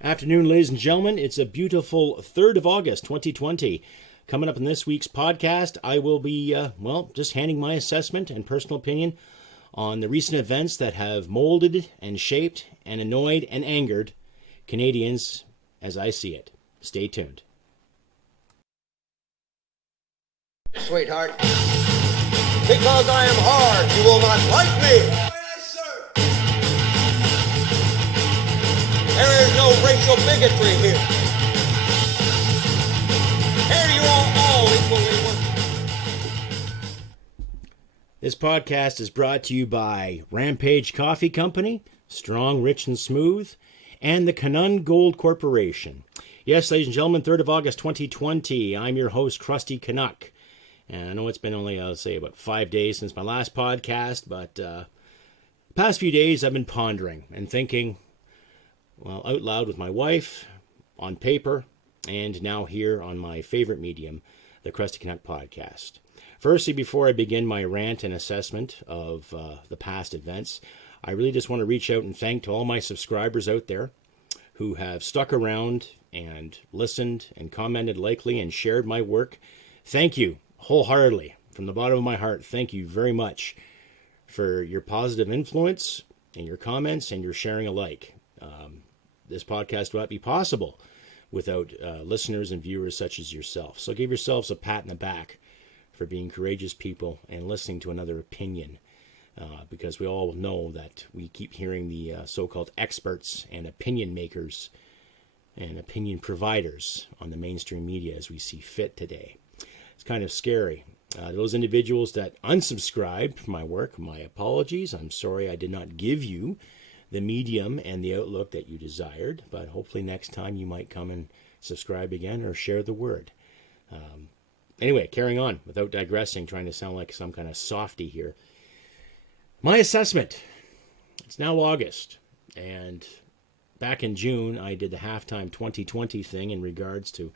Afternoon, ladies and gentlemen. It's a beautiful 3rd of August, 2020. Coming up in this week's podcast, I will be, just handing my assessment and personal opinion on the recent events that have molded and shaped and annoyed and angered Canadians as I see it. Stay tuned. Sweetheart, because I am hard, you will not like me. There is no racial bigotry here. Here you are all equally worthless. This podcast is brought to you by Rampage Coffee Company, Strong, Rich, and Smooth, and the Canuck Gold Corporation. Yes, ladies and gentlemen, 3rd of August 2020. I'm your host, Crusty Canuck. And I know it's been only, about 5 days since my last podcast, but the past few days I've been pondering and thinking, out loud with my wife, on paper, and now here on my favorite medium, the Crusty Canuck podcast. Firstly, before I begin my rant and assessment of the past events, I really just want to reach out and thank to all my subscribers out there who have stuck around and listened and commented likely and shared my work. Thank you wholeheartedly, from the bottom of my heart. Thank you very much for your positive influence and your comments and your sharing alike. This podcast would not be possible without listeners and viewers such as yourself. So give yourselves a pat in the back for being courageous people and listening to another opinion, because we all know that we keep hearing the so-called experts and opinion makers and opinion providers on the mainstream media as we see fit today. It's kind of scary. Those individuals that unsubscribed from my work, my apologies. I'm sorry I did not give you the medium and the outlook that you desired, but hopefully next time you might come and subscribe again or share the word. Anyway, carrying on without digressing, trying to sound like some kind of softy here. My assessment. It's now August, and back in June I did the halftime 2020 thing in regards to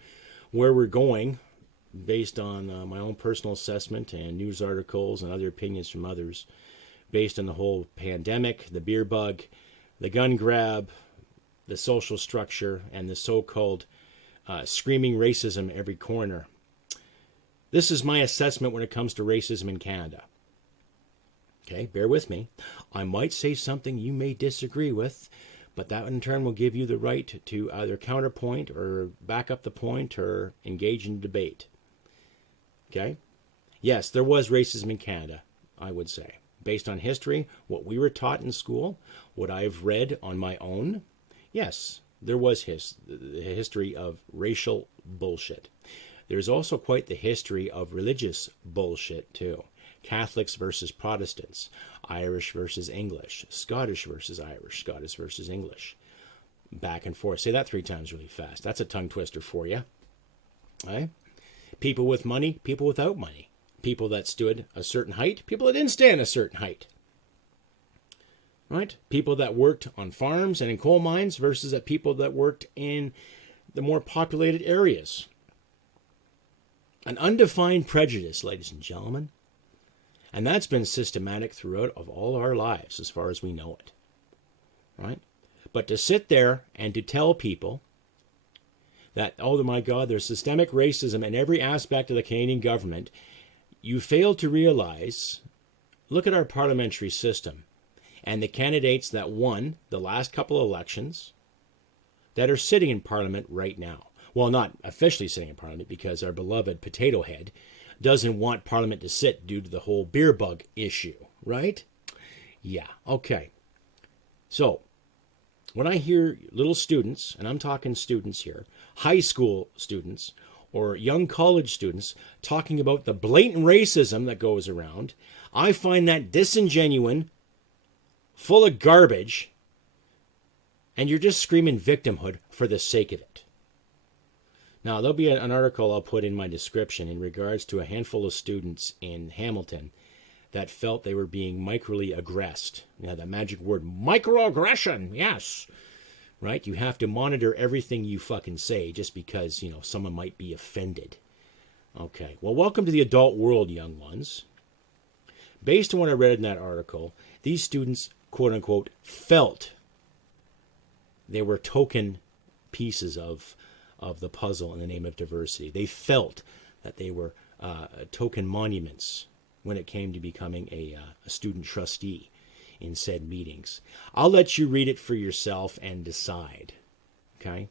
where we're going based on my own personal assessment and news articles and other opinions from others, based on the whole pandemic, the beer bug, the gun grab, the social structure, and the so-called screaming racism every corner. This is my assessment when it comes to racism in Canada. Okay, bear with me. I might say something you may disagree with, but that in turn will give you the right to either counterpoint or back up the point or engage in debate. Okay? Yes, there was racism in Canada, I would say. Based on history, what we were taught in school, what I've read on my own, yes, there was the history of racial bullshit. There's also quite the history of religious bullshit, too. Catholics versus Protestants, Irish versus English, Scottish versus Irish, Scottish versus English. Back and forth. Say that 3 times really fast. That's a tongue twister for you. Right? People with money, people without money. People that stood a certain height, people that didn't stand a certain height. Right? People that worked on farms and in coal mines versus people that worked in the more populated areas. An undefined prejudice, ladies and gentlemen. And that's been systematic throughout of all our lives as far as we know it. Right? But to sit there and to tell people that, oh my God, there's systemic racism in every aspect of the Canadian government, you fail to realize, look at our parliamentary system and the candidates that won the last couple of elections that are sitting in Parliament right now. Well, not officially sitting in Parliament because our beloved potato head doesn't want Parliament to sit due to the whole beer bug issue, right? Yeah, okay. So, when I hear little students, and I'm talking students here, high school students, or young college students talking about the blatant racism that goes around, I find that disingenuous, full of garbage, and you're just screaming victimhood for the sake of it. Now, there'll be an article I'll put in my description in regards to a handful of students in Hamilton that felt they were being microly aggressed. That magic word, microaggression, yes. Right? You have to monitor everything you fucking say just because, someone might be offended. Okay. Well, welcome to the adult world, young ones. Based on what I read in that article, these students, quote unquote, felt they were token pieces of the puzzle in the name of diversity. They felt that they were token monuments when it came to becoming a student trustee in said meetings. I'll let you read it for yourself and decide. Okay?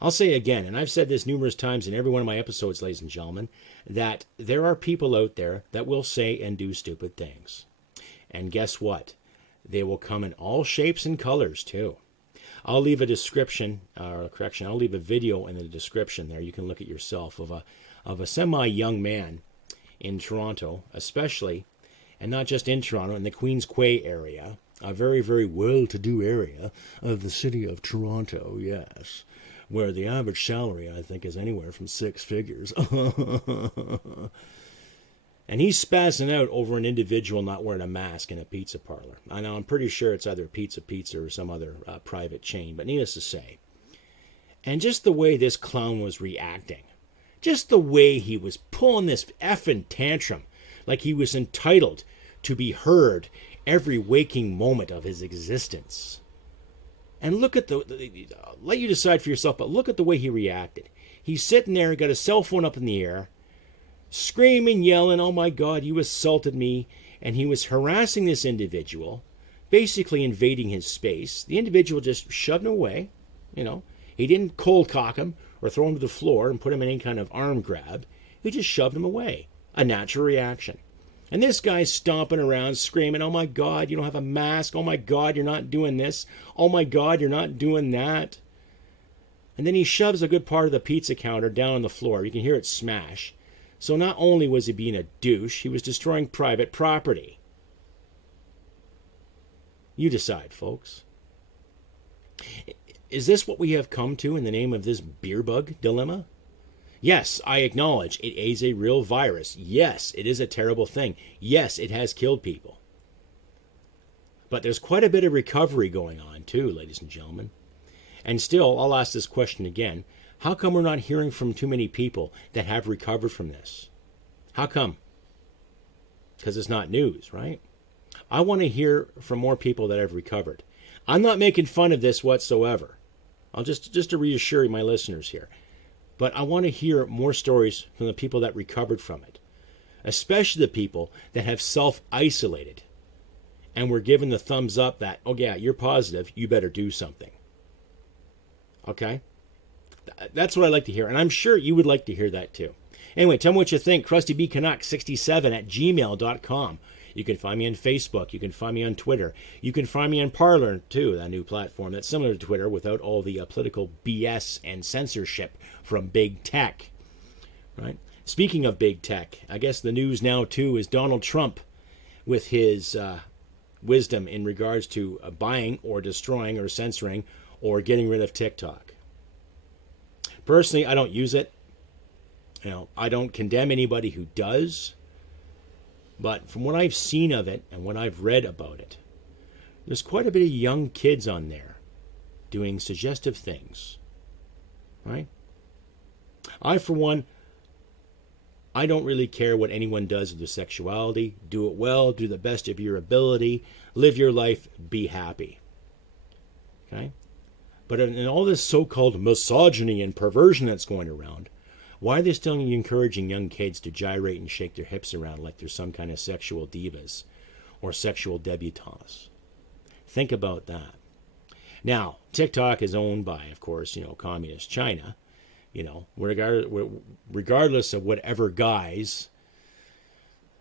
I'll say again, and I've said this numerous times in every one of my episodes, ladies and gentlemen, that there are people out there that will say and do stupid things. And guess what? They will come in all shapes and colors, too. I'll leave a description, I'll leave a video in the description there. You can look at yourself of a semi-young man in Toronto, especially, and not just in Toronto, in the Queens Quay area, a very, very well-to-do area of the city of Toronto, yes, where the average salary, I think, is anywhere from 6 figures. And he's spazzing out over an individual not wearing a mask in a pizza parlor. I know, I'm pretty sure it's either Pizza or some other private chain, but needless to say. And just the way this clown was reacting, just the way he was pulling this effing tantrum, like he was entitled to be heard every waking moment of his existence. And look at let you decide for yourself, but look at the way he reacted. He's sitting there, got his cell phone up in the air, screaming, yelling, "Oh my God, you assaulted me." And he was harassing this individual, basically invading his space. The individual just shoved him away. He didn't cold cock him or throw him to the floor and put him in any kind of arm grab. He just shoved him away. A natural reaction. And this guy's stomping around, screaming, "Oh my God, you don't have a mask. Oh my God, you're not doing this. Oh my God, you're not doing that." And then he shoves a good part of the pizza counter down on the floor. You can hear it smash. So not only was he being a douche, he was destroying private property. You decide, folks. Is this what we have come to in the name of this beer bug dilemma? Yes, I acknowledge it is a real virus. Yes, it is a terrible thing. Yes, it has killed people. But there's quite a bit of recovery going on too, ladies and gentlemen. And still, I'll ask this question again. How come we're not hearing from too many people that have recovered from this? How come? Because it's not news, right? I want to hear from more people that have recovered. I'm not making fun of this whatsoever. I'll just to reassure my listeners here. But I want to hear more stories from the people that recovered from it. Especially the people that have self-isolated and were given the thumbs up that, "Oh yeah, you're positive, you better do something." Okay? That's what I like to hear, and I'm sure you would like to hear that too. Anyway, tell me what you think. CrustyBCanuck67@gmail.com. You can find me on Facebook. You can find me on Twitter. You can find me on Parler, too, that new platform that's similar to Twitter without all the political BS and censorship from big tech. Right? Speaking of big tech, I guess the news now, too, is Donald Trump with his wisdom in regards to buying or destroying or censoring or getting rid of TikTok. Personally, I don't use it. I don't condemn anybody who does. But from what I've seen of it and what I've read about it, there's quite a bit of young kids on there doing suggestive things. Right? For one, I don't really care what anyone does with their sexuality. Do it well, do the best of your ability, live your life, be happy. Okay? But in all this so-called misogyny and perversion that's going around, why are they still encouraging young kids to gyrate and shake their hips around like they're some kind of sexual divas or sexual debutantes? Think about that. Now, TikTok is owned by, of course, communist China. Regardless of whatever guise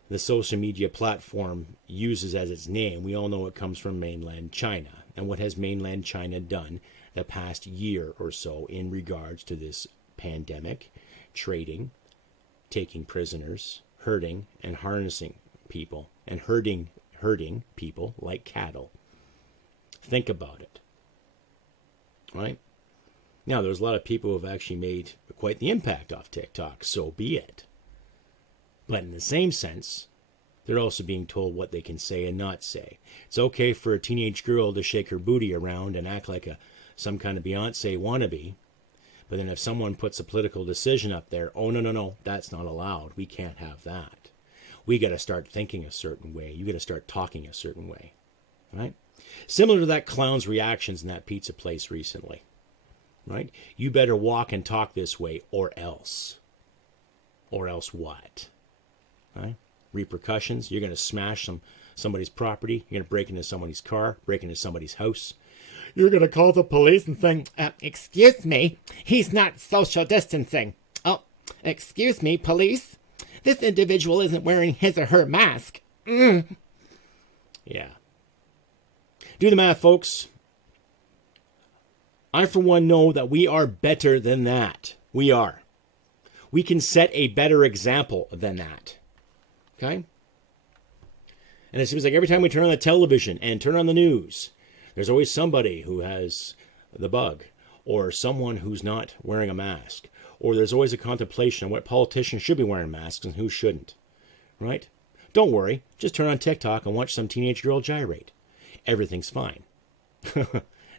the social media platform uses as its name, we all know it comes from mainland China. And what has mainland China done the past year or so in regards to this pandemic? Trading, taking prisoners, hurting and harnessing people, and herding people like cattle. Think about it. Right? Now, there's a lot of people who have actually made quite the impact off TikTok, so be it. But in the same sense, they're also being told what they can say and not say. It's okay for a teenage girl to shake her booty around and act like some kind of Beyonce wannabe. But then if someone puts a political decision up there, oh, no, that's not allowed. We can't have that. We got to start thinking a certain way. You got to start talking a certain way. Right? Similar to that clown's reactions in that pizza place recently, right? You better walk and talk this way or else. Or else what? Right? Repercussions. You're going to smash somebody's property. You're going to break into somebody's car, break into somebody's house. You're going to call the police and say, excuse me, he's not social distancing. Oh, excuse me, police. This individual isn't wearing his or her mask. Yeah. Do the math, folks. I, for one, know that we are better than that. We are. We can set a better example than that. Okay? And it seems like every time we turn on the television and turn on the news, there's always somebody who has the bug, or someone who's not wearing a mask, or there's always a contemplation on what politicians should be wearing masks and who shouldn't. Right? Don't worry. Just turn on TikTok and watch some teenage girl gyrate. Everything's fine.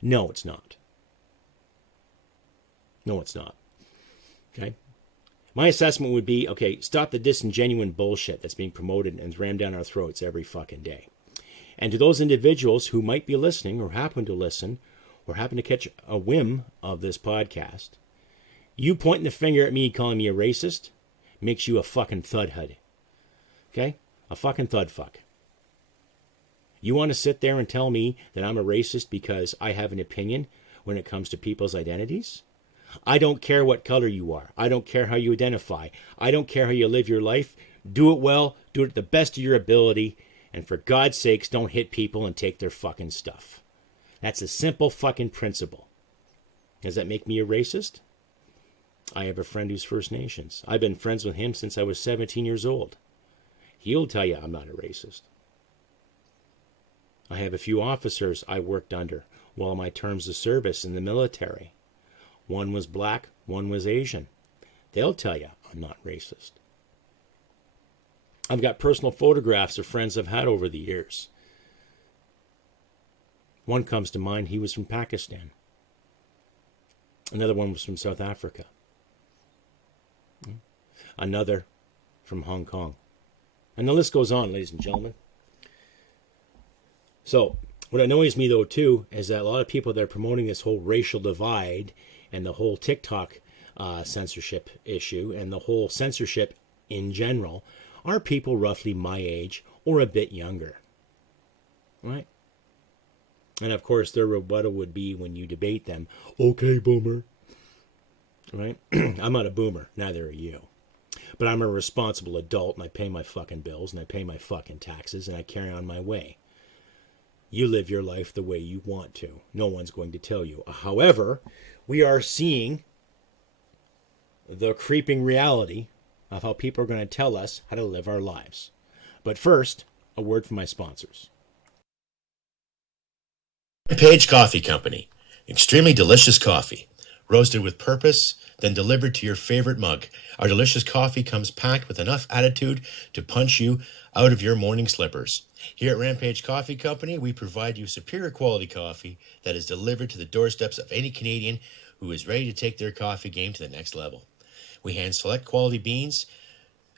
No, it's not. No, it's not. Okay? My assessment would be, okay, stop the disingenuous bullshit that's being promoted and rammed down our throats every fucking day. And to those individuals who might be listening or happen to listen or happen to catch a whim of this podcast, you pointing the finger at me calling me a racist makes you a fucking thudhud. Okay? A fucking thud fuck. You want to sit there and tell me that I'm a racist because I have an opinion when it comes to people's identities? I don't care what color you are. I don't care how you identify. I don't care how you live your life. Do it well. Do it to the best of your ability. And for God's sakes, don't hit people and take their fucking stuff. That's a simple fucking principle. Does that make me a racist? I have a friend who's First Nations. I've been friends with him since I was 17 years old. He'll tell you I'm not a racist. I have a few officers I worked under while my terms of service in the military. One was black, one was Asian. They'll tell you I'm not racist. I've got personal photographs of friends I've had over the years. One comes to mind, he was from Pakistan. Another one was from South Africa. Another from Hong Kong. And the list goes on, ladies and gentlemen. So, what annoys me, though, too, is that a lot of people that are promoting this whole racial divide and the whole TikTok censorship issue and the whole censorship in general are people roughly my age or a bit younger. Right? And, of course, their rebuttal would be when you debate them, okay, boomer. Right? I'm not a boomer. Neither are you. But I'm a responsible adult, and I pay my fucking bills, and I pay my fucking taxes, and I carry on my way. You live your life the way you want to. No one's going to tell you. However, we are seeing the creeping reality of how people are going to tell us how to live our lives. But first, a word from my sponsors. Page Coffee Company. Extremely delicious coffee. Roasted with purpose, then delivered to your favorite mug. Our delicious coffee comes packed with enough attitude to punch you out of your morning slippers. Here at Rampage Coffee Company, we provide you superior quality coffee that is delivered to the doorsteps of any Canadian who is ready to take their coffee game to the next level. We hand select quality beans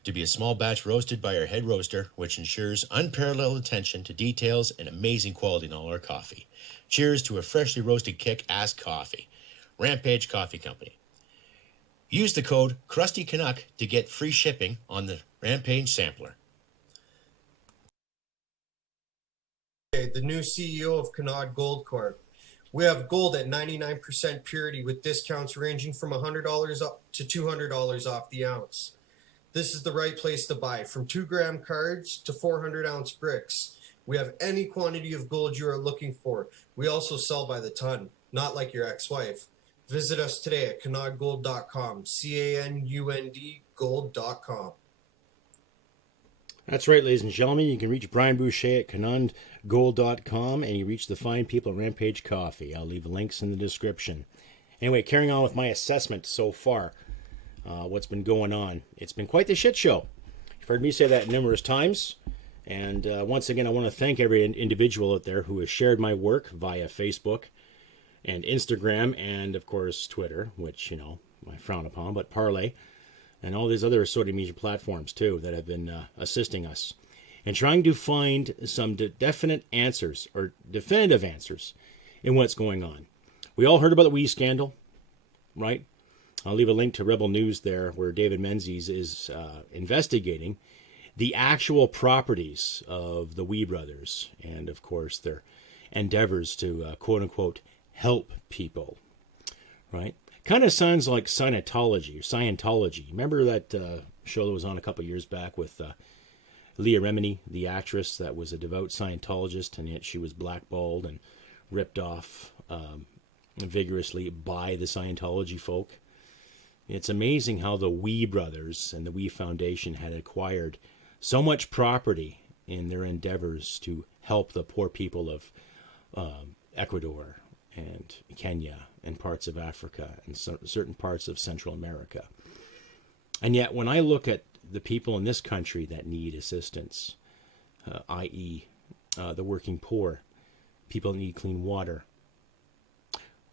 to be a small batch roasted by our head roaster, which ensures unparalleled attention to details and amazing quality in all our coffee. Cheers to a freshly roasted kick-ass coffee. Rampage Coffee Company. Use the code Crusty Canuck to get free shipping on the Rampage sampler. The new CEO of Canuck Gold Corp. We have gold at 99% purity with discounts ranging from $100 up to $200 off the ounce. This is the right place to buy, from 2-gram cards to 400-ounce bricks. We have any quantity of gold you are looking for. We also sell by the ton, not like your ex-wife. Visit us today at canundgold.com, C-A-N-U-N-D gold.com. That's right, ladies and gentlemen. You can reach Brian Boucher at canundgold.com, and you reach the fine people at Rampage Coffee. I'll leave links in the description. Anyway, carrying on with my assessment so far, what's been going on. It's been quite the shit show. You've heard me say that numerous times. And once again, I want to thank every individual out there who has shared my work via Facebook and Instagram and, of course, Twitter, which, you know, I frown upon, but Parley, and all these other social media platforms, too, that have been assisting us. and trying to find some definite answers or definitive answers in what's going on. We all heard about the WE scandal, right? I'll leave a link to Rebel News there where David Menzies is investigating the actual properties of the WE brothers and, of course, their endeavors to, quote-unquote, help people, right? Kind of sounds like Scientology. Remember that show that was on a couple years back with Leah Remini, the actress that was a devout Scientologist, and yet she was blackballed and ripped off vigorously by the Scientology folk? It's amazing how the WE brothers and the WE Foundation had acquired so much property in their endeavors to help the poor people of Ecuador and Kenya and parts of Africa and certain parts of Central America. And yet when I look at the people in this country that need assistance, i.e. The working poor, people that need clean water,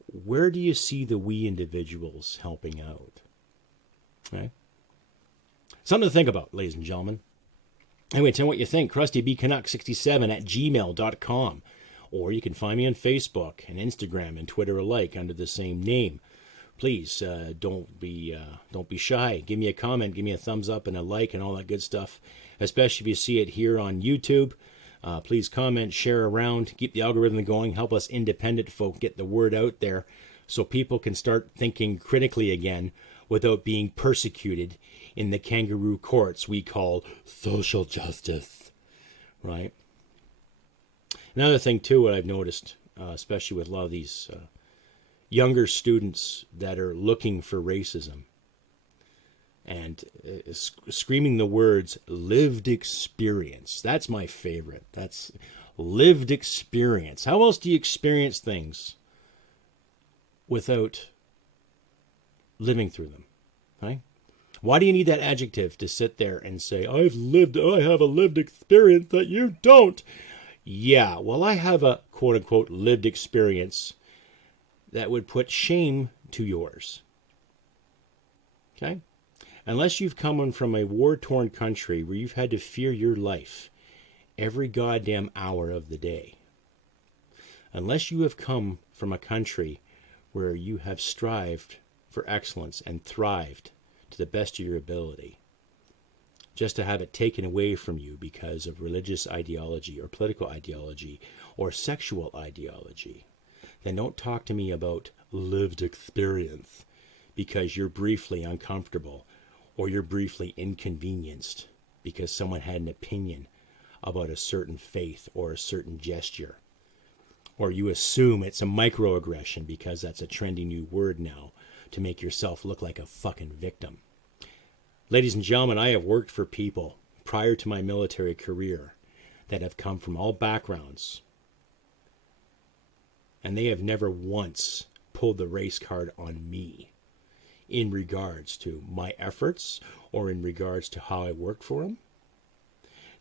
where do you see the WE individuals helping out? Right? Something to think about, ladies and gentlemen. Anyway, tell me what you think. CrustyBCanuck67@gmail.com. Or you can find me on Facebook and Instagram and Twitter alike under the same name. Please don't be shy. Give me a comment, give me a thumbs up and a like and all that good stuff. Especially if you see it here on YouTube. Please comment, share around, keep the algorithm going, help us independent folk get the word out there so people can start thinking critically again without being persecuted in the kangaroo courts we call social justice, right? Another thing, too, what I've noticed, especially with a lot of these younger students that are looking for racism and screaming the words lived experience. That's my favorite. That's lived experience. How else do you experience things without living through them, right? Why do you need that adjective to sit there and say, I have a lived experience that you don't? Yeah, well, I have a quote-unquote lived experience that would put shame to yours. Okay? Unless you've come from a war-torn country where you've had to fear your life every goddamn hour of the day. Unless you have come from a country where you have strived for excellence and thrived to the best of your ability, just to have it taken away from you because of religious ideology or political ideology or sexual ideology, then don't talk to me about lived experience because you're briefly uncomfortable or you're briefly inconvenienced because someone had an opinion about a certain faith or a certain gesture. Or you assume it's a microaggression because that's a trendy new word now to make yourself look like a fucking victim. Ladies and gentlemen, I have worked for people prior to my military career that have come from all backgrounds, and they have never once pulled the race card on me in regards to my efforts or in regards to how I worked for them.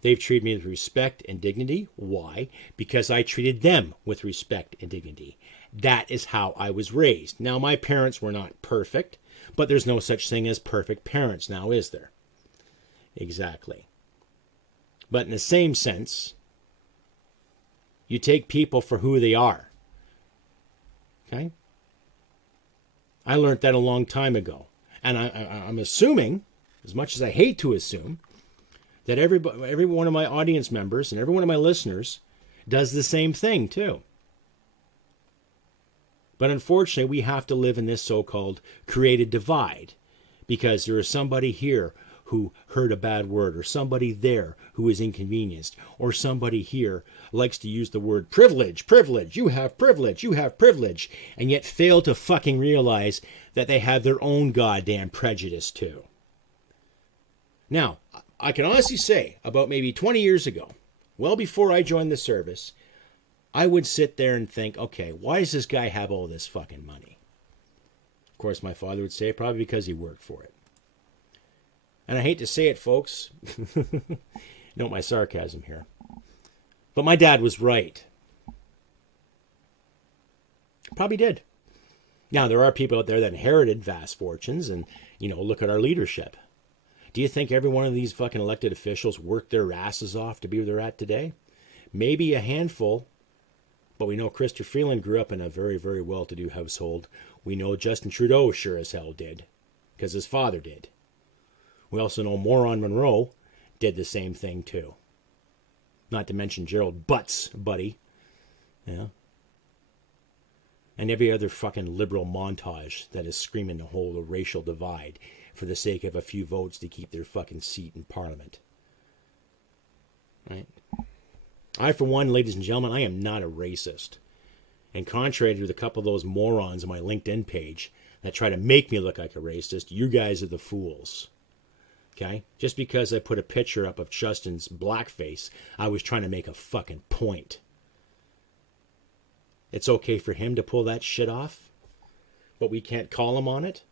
They've treated me with respect and dignity. Why? Because I treated them with respect and dignity. That is how I was raised. Now, my parents were not perfect, but there's no such thing as perfect parents now, is there? Exactly. But in the same sense, you take people for who they are. Okay? I learned that a long time ago. And I'm assuming, as much as I hate to assume, that every one of my audience members and every one of my listeners does the same thing too. But unfortunately, we have to live in this so-called created divide because there is somebody here who heard a bad word or somebody there who is inconvenienced or somebody here likes to use the word privilege, you have privilege, and yet fail to fucking realize that they have their own goddamn prejudice too. Now, I can honestly say about maybe 20 years ago, well before I joined the service, I would sit there and think, okay, why does this guy have all this fucking money? Of course, my father would say probably because he worked for it. And I hate to say it, folks. Note my sarcasm here. But my dad was right. Probably did. Now, there are people out there that inherited vast fortunes and, look at our leadership. Do you think every one of these fucking elected officials worked their asses off to be where they're at today? Maybe a handful, but we know Chrysler Freeland grew up in a very, very well-to-do household. We know Justin Trudeau sure as hell did, because his father did. We also know Moron Monroe did the same thing too. Not to mention Gerald Butts, buddy. Yeah. And every other fucking liberal montage that is screaming to hold a racial divide for the sake of a few votes to keep their fucking seat in Parliament. Right? I, for one, ladies and gentlemen, I am not a racist. And contrary to a couple of those morons on my LinkedIn page that try to make me look like a racist, you guys are the fools. Okay? Just because I put a picture up of Justin's blackface, I was trying to make a fucking point. It's okay for him to pull that shit off, but we can't call him on it.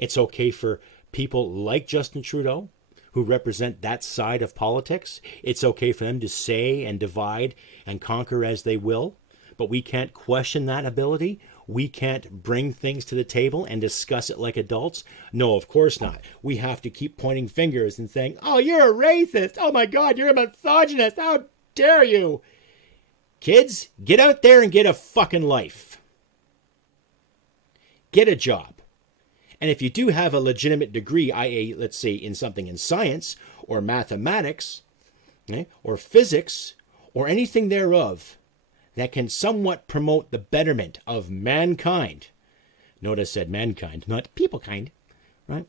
It's okay for people like Justin Trudeau, who represent that side of politics. It's okay for them to say and divide and conquer as they will, but we can't question that ability. We can't bring things to the table and discuss it like adults. No, of course not. We have to keep pointing fingers and saying, oh, you're a racist. Oh my God, you're a misogynist. How dare you? Kids, get out there and get a fucking life. Get a job. And if you do have a legitimate degree, i.e., let's say in something in science or mathematics, okay, or physics or anything thereof that can somewhat promote the betterment of mankind. Notice I said mankind, not people kind, right?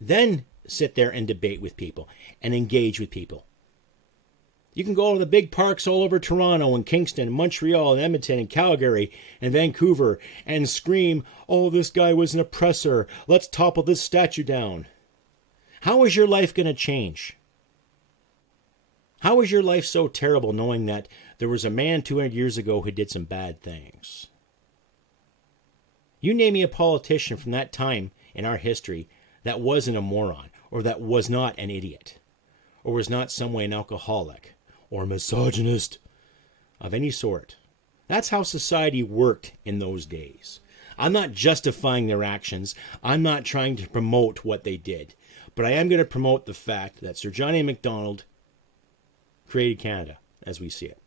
Then sit there and debate with people and engage with people. You can go to the big parks all over Toronto and Kingston, Montreal and Edmonton and Calgary and Vancouver and scream, oh, this guy was an oppressor. Let's topple this statue down. How is your life going to change? How is your life so terrible knowing that there was a man 200 years ago who did some bad things? You name me a politician from that time in our history that wasn't a moron or that was not an idiot or was not some way an alcoholic or misogynist of any sort. That's how society worked in those days. I'm not justifying their actions. I'm not trying to promote what they did. But I am going to promote the fact that Sir John A. Macdonald created Canada as we see it.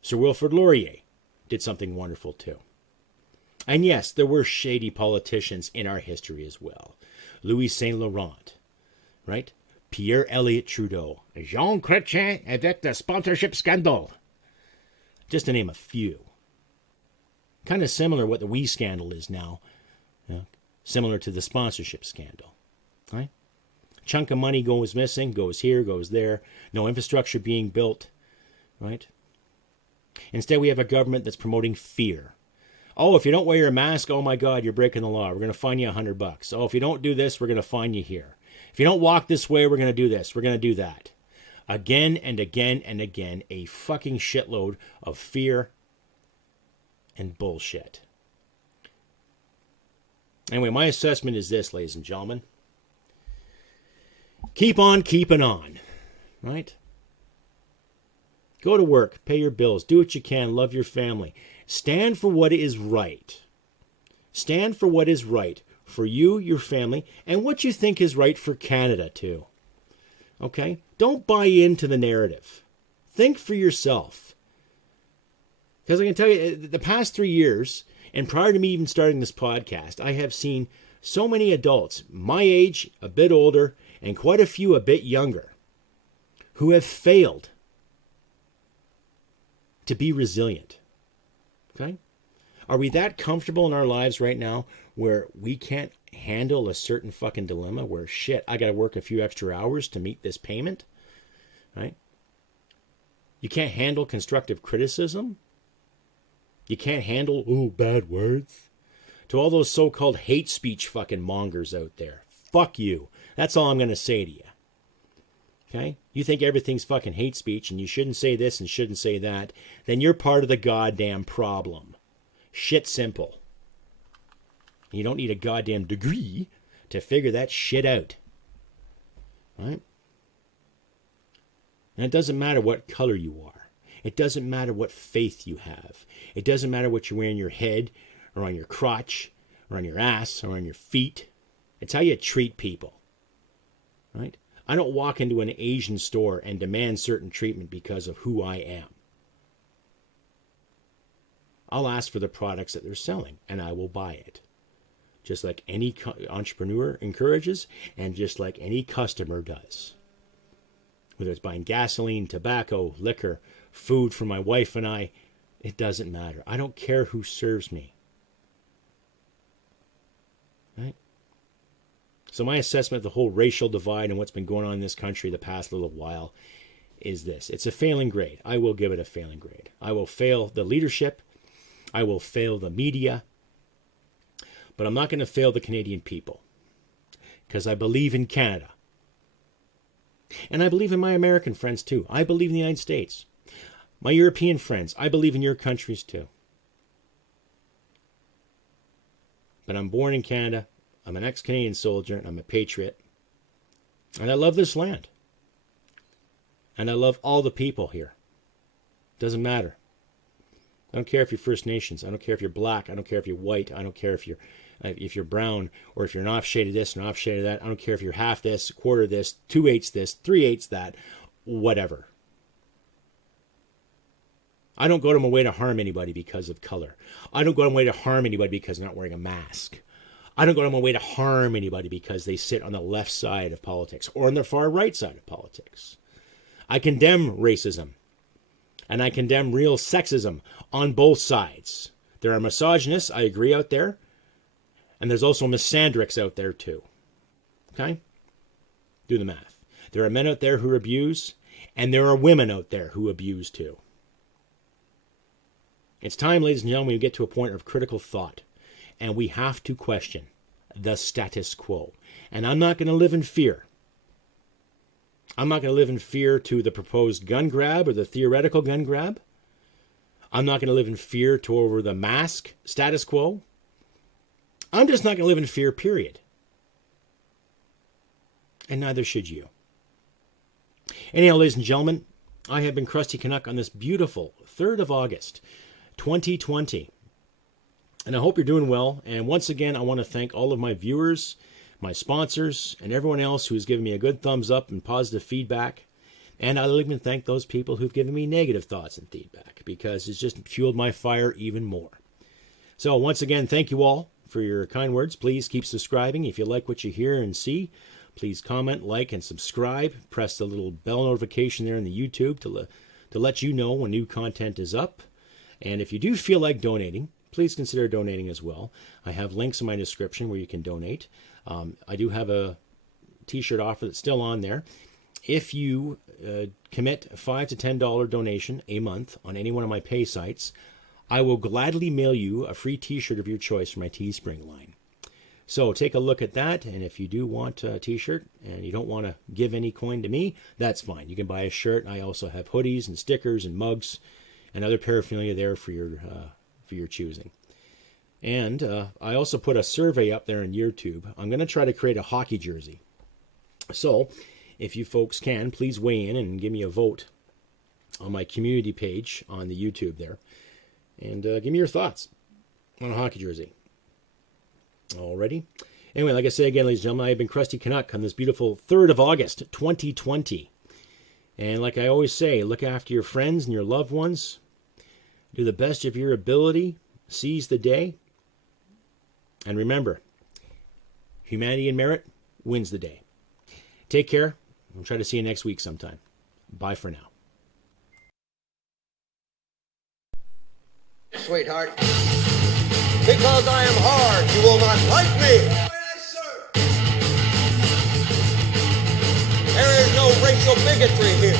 Sir Wilfrid Laurier did something wonderful too. And yes, there were shady politicians in our history as well. Louis Saint Laurent, right? Pierre Elliott Trudeau, Jean Chrétien avec the sponsorship scandal. Just to name a few. Kind of similar what the WE scandal is now. Similar to the sponsorship scandal. Right? Chunk of money goes missing, goes here, goes there. No infrastructure being built. Right? Instead, we have a government that's promoting fear. Oh, if you don't wear your mask, oh my God, you're breaking the law. We're going to fine you $100. Oh, if you don't do this, we're going to fine you here. If you don't walk this way, we're going to do this. We're going to do that. Again and again and again, a fucking shitload of fear and bullshit. Anyway, my assessment is this, ladies and gentlemen. Keep on keeping on. Right? Go to work. Pay your bills. Do what you can. Love your family. Stand for what is right. Stand for what is right. For you, your family, and what you think is right for Canada, too. Okay? Don't buy into the narrative. Think for yourself. Because I can tell you, the past 3 years, and prior to me even starting this podcast, I have seen so many adults, my age, a bit older, and quite a few a bit younger, who have failed to be resilient. Okay? Are we that comfortable in our lives right now where we can't handle a certain fucking dilemma where, shit, I got to work a few extra hours to meet this payment? Right? You can't handle constructive criticism? You can't handle, bad words? To all those so-called hate speech fucking mongers out there, fuck you. That's all I'm going to say to you. Okay? You think everything's fucking hate speech and you shouldn't say this and shouldn't say that, then you're part of the goddamn problem. Shit simple. You don't need a goddamn degree to figure that shit out. Right? And it doesn't matter what color you are. It doesn't matter what faith you have. It doesn't matter what you wear in your head or on your crotch or on your ass or on your feet. It's how you treat people, right? I don't walk into an Asian store and demand certain treatment because of who I am. I'll ask for the products that they're selling, and I will buy it. Just like any entrepreneur encourages, and just like any customer does. Whether it's buying gasoline, tobacco, liquor, food for my wife and I, it doesn't matter. I don't care who serves me. Right? So my assessment of the whole racial divide and what's been going on in this country the past little while is this. It's a failing grade. I will give it a failing grade. I will fail the leadership. I will fail the media. But I'm not going to fail the Canadian people. Because I believe in Canada. And I believe in my American friends too. I believe in the United States. My European friends, I believe in your countries too. But I'm born in Canada. I'm an ex-Canadian soldier, and I'm a patriot. And I love this land. And I love all the people here. Doesn't matter. I don't care if you're First Nations. I don't care if you're black. I don't care if you're white. I don't care if you're brown, or if you're an off shade of this and an off shade of that. I don't care if you're half this, quarter this, 2/8 this, 3/8 that, whatever. I don't go to my way to harm anybody because of color. I don't go to my way to harm anybody because they're not wearing a mask. I don't go to my way to harm anybody because they sit on the left side of politics or on the far right side of politics. I condemn racism, and I condemn real sexism on both sides. There are misogynists, I agree, out there, and there's also misandrics out there too. Okay? Do the math. There are men out there who abuse, and there are women out there who abuse too. It's time, ladies and gentlemen, we get to a point of critical thought. And we have to question the status quo. And I'm not going to live in fear. I'm not going to live in fear to the proposed gun grab or the theoretical gun grab. I'm not going to live in fear to over the mask status quo. I'm just not going to live in fear, period. And neither should you. Anyhow, ladies and gentlemen, I have been Crusty Canuck on this beautiful 3rd of August, 2020. And I hope you're doing well. And once again, I want to thank all of my viewers, my sponsors, and everyone else who's given me a good thumbs up and positive feedback. And I'll even thank those people who've given me negative thoughts and feedback, because it's just fueled my fire even more. So once again, thank you all for your kind words. Please keep subscribing. If you like what you hear and see, please comment, like, and subscribe. Press the little bell notification there in the YouTube to let you know when new content is up. And if you do feel like donating, please consider donating as well. I have links in my description where you can donate. I do have a t-shirt offer that's still on there. If you commit a $5 to $10 donation a month on any one of my pay sites, I will gladly mail you a free t-shirt of your choice from my Teespring line. So take a look at that, and if you do want a t-shirt and you don't want to give any coin to me, that's fine. You can buy a shirt. I also have hoodies and stickers and mugs and other paraphernalia there for your choosing. And I also put a survey up there in YouTube. I'm going to try to create a hockey jersey. So if you folks can, please weigh in and give me a vote on my community page on the YouTube there. And give me your thoughts on a hockey jersey. Alrighty. Anyway, like I say again, ladies and gentlemen, I have been Crusty Canuck on this beautiful 3rd of August, 2020. And like I always say, look after your friends and your loved ones. Do the best of your ability. Seize the day. And remember, humanity and merit wins the day. Take care. I'll try to see you next week sometime. Bye for now. Sweetheart, because I am hard, you will not like me. There is no racial bigotry here.